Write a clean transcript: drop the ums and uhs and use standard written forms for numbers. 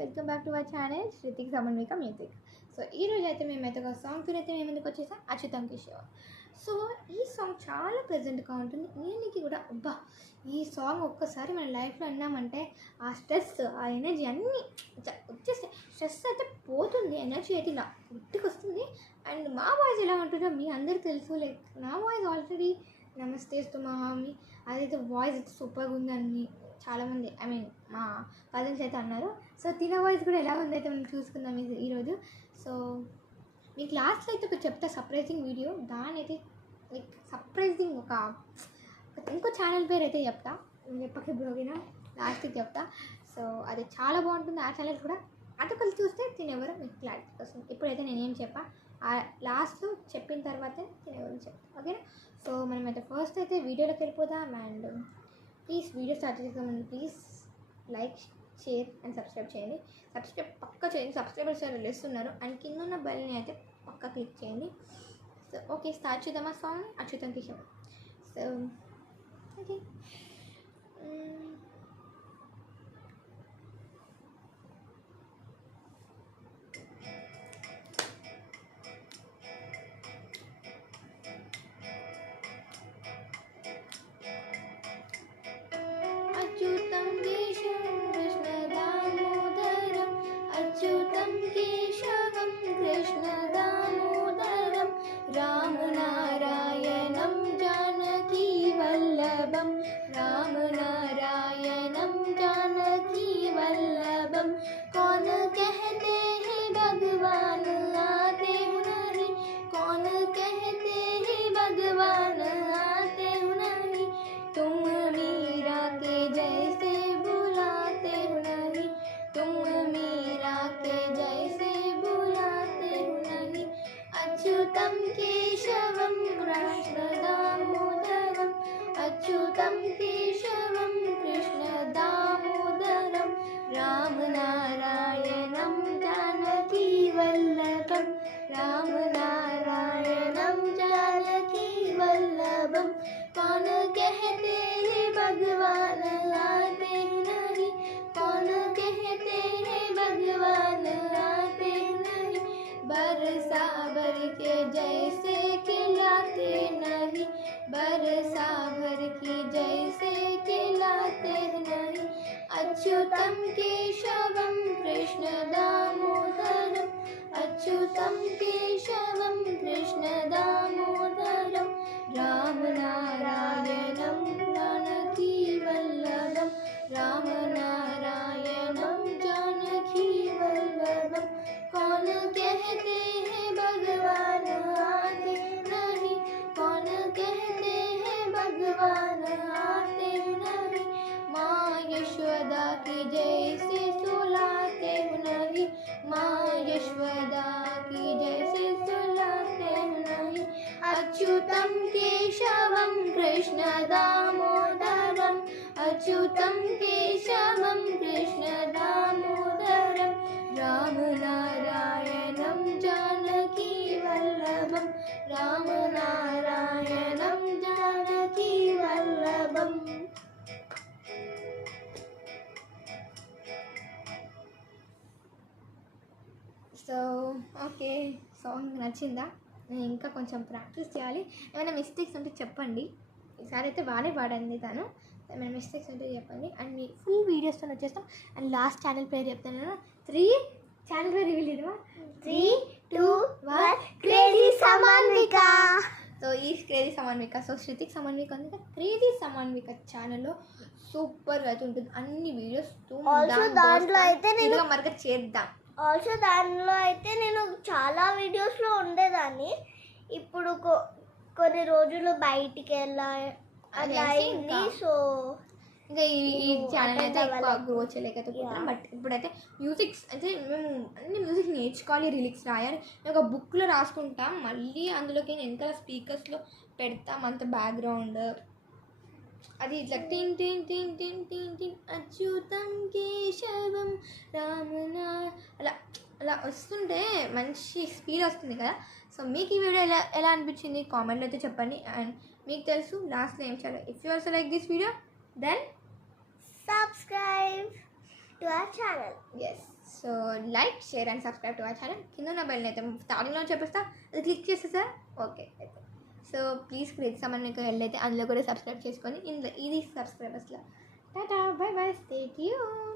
Welcome back to our channel Shruthik Samanvika music. So ఈరోజు అయితే మేమైతే ఒక సాంగ్తో అయితే మేము ముందుకు వచ్చేసాం, అచ్యుతం కిషోర్. సో ఈ సాంగ్ చాలా ప్రెజెంట్గా ఉంటుంది. నేను కూడా అబ్బా ఈ సాంగ్ ఒక్కసారి మన లైఫ్లో విన్నామంటే ఆ స్ట్రెస్, ఆ ఎనర్జీ అన్నీ వచ్చేసి స్ట్రెస్ అయితే పోతుంది, ఎనర్జీ అయితే ఇలా గుర్తుకొస్తుంది. అండ్ మా వాయిస్ ఎలా ఉంటుందో మీ అందరికీ తెలుసు. లైక్ నా వాయిస్ ఆల్రెడీ నమస్తేస్తూ మా మమ్మీ అదైతే వాయిస్ అయితే సూపర్గా ఉందని చాలామంది మా కజిన్స్ అయితే అన్నారు. సో తిన వాయిస్ కూడా ఎలా ఉందైతే మనం చూసుకుందాం ఈరోజు. సో మీకు లాస్ట్లో అయితే ఒక చెప్తా సర్ప్రైజింగ్ వీడియో, దాని అయితే లైక్ సర్ప్రైజింగ్ ఒక ఇంకో ఛానల్ పేరు అయితే చెప్తా, చెప్పక బ్రోగినా లాస్ట్కి చెప్తా. సో అది చాలా బాగుంటుంది. ఆ ఛానల్ కూడా అటుకలు చూస్తే తినేవారు మీకు క్లారిటీ వస్తుంది. ఇప్పుడైతే నేనేం చెప్పా లాస్ట్లో చెప్పిన తర్వాతే తినేవారు చెప్తా, ఓకేనా. సో మనమైతే ఫస్ట్ అయితే వీడియోలోకి వెళ్ళిపోదాం. అండ్ ప్లీజ్ వీడియో స్టార్ట్ చేసే ముందు please like, share and subscribe చేయండి. సబ్స్క్రైబ్ పక్కా చేయండి, సబ్స్క్రైబర్స్ ఇస్తున్నారు. అండ్ కింద ఉన్న బెల్ని అయితే పక్కా క్లిక్ చేయండి. సో ఓకే, స్టార్ట్ చేద్దామా song Achyutam Kishore. So okay, Achyutam Keshavam Krishna Damodaram, Achyutam Keshavam Krishna Damodaram, Rama Narayanam Janaki వల్లభం, Rama Narayanam Janaki Vallabham. कौन कहते हैं भगवान आते नहीं, कौन कहते हैं भगवान आते नहीं, तुम मीरा के जैसे बुलाते नहीं, तुम मीरा के जैसे बुलाते नहीं, अच्युतम केशवम कृष्ण दामोदरम, अच्युतम केशवम कृष्ण दामोदरम, राम नारायणं जानकी वल्लभम, राम नारायणं जानकी वल्लभम। कौन कहते हैं भगवान आते नहीं, कौन कहते हैं भगवान आते नहीं, बरसा भर के जैसे खिलाते नहीं, बरसा भर की जैसे खिलाते नहीं, अच्युतम केशवम कृष्ण दामोदरम, अच्युतम केशवम कृष्ण दामोदरम, राम नारायणं जानकी वल्लभम, राम नारायणं जानकी वल्लभम। कौन कहते हैं भगवान आते नहीं, कौन कहते हैं भगवान आते नहीं, माँ यशोदा की जैसे सुलाते नहीं, माँ यशोदा की जैसे सुलाते नहीं, अच्युतम केशवम कृष्ण दामोदरम, अच्युतम केशवम कृष्ण दामोदरम, राम नारायणं जानकी वल्लभम, राम नारायणं जानकी वल्लभम। సో ఓకే, సాంగ్ నచ్చిందా? నేను ఇంకా కొంచెం ప్రాక్టీస్ చేయాలి. ఏమైనా మిస్టేక్స్ ఉంటే చెప్పండి. ఈసారి అయితే బాగానే పాడండి తను. ఏమైనా మిస్టేక్స్ ఉంటే చెప్పండి. అండ్ మీ ఫుల్ వీడియోస్తో వచ్చేస్తాం. అండ్ లాస్ట్ ఛానల్ పేరు చెప్తాను నేను. ఛానల్ పేరు రివీల్ చేయడమా? 3, 2, 1 క్రేజీ సమన్విక. సో ఈ క్రేజీ సమన్విక, సో శృతిక్ సమన్విక ఉంది కదా, క్రేజీ సమన్విక ఛానల్లో సూపర్గా అయితే ఉంటుంది. అన్ని వీడియోస్ దాంట్లో అయితే నేను మరొక చేద్దాం. ఆల్సో దానిలో అయితే నేను చాలా వీడియోస్లో ఉండేదాన్ని. ఇప్పుడు కొన్ని రోజులు బయటికి అలా అయింది. సో ఇంకా ఈ ఛానల్ అయితే ఎక్కువ గ్రో చేయలేకపోతున్నాం. బట్ ఇప్పుడైతే మ్యూజిక్స్ అయితే మేము అన్ని మ్యూజిక్ నేర్చుకోవాలి, లిరిక్స్ రాయాలి. మేము ఒక బుక్లో రాసుకుంటాం, మళ్ళీ అందులోకి వెనకాల స్పీకర్స్లో పెడతాం అంత బ్యాక్గ్రౌండ్. అది ఇట్లా టిన్ టిన్ టిన్ టిన్ టిన్ టిన్ అచ్యుతం కేశవం రామనా అలా అలా వస్తుంటే మంచి స్పీడ్ వస్తుంది కదా. సో మీకు ఈ వీడియో ఎలా అనిపించింది కామెంట్లో అయితే చెప్పండి. అండ్ మీకు తెలుసు లాస్ట్లో ఏం చేయాలి. If you also like this video then subscribe to our channel. Yes, so like, share and subscribe to our channel. కింద ఉన్న బెల్ అయితే స్టార్టింగ్లో చెప్పేస్తా, అది క్లిక్ చేసేసా. ఓకే అయితే సో ప్లీజ్ క్రియేట్ సమ్మన్ మీకు వెళ్ళైతే అందులో కూడా సబ్స్క్రైబ్ చేసుకొని ఇది సబ్స్క్రైబర్స్లో. Tata, bye bye, stay tune.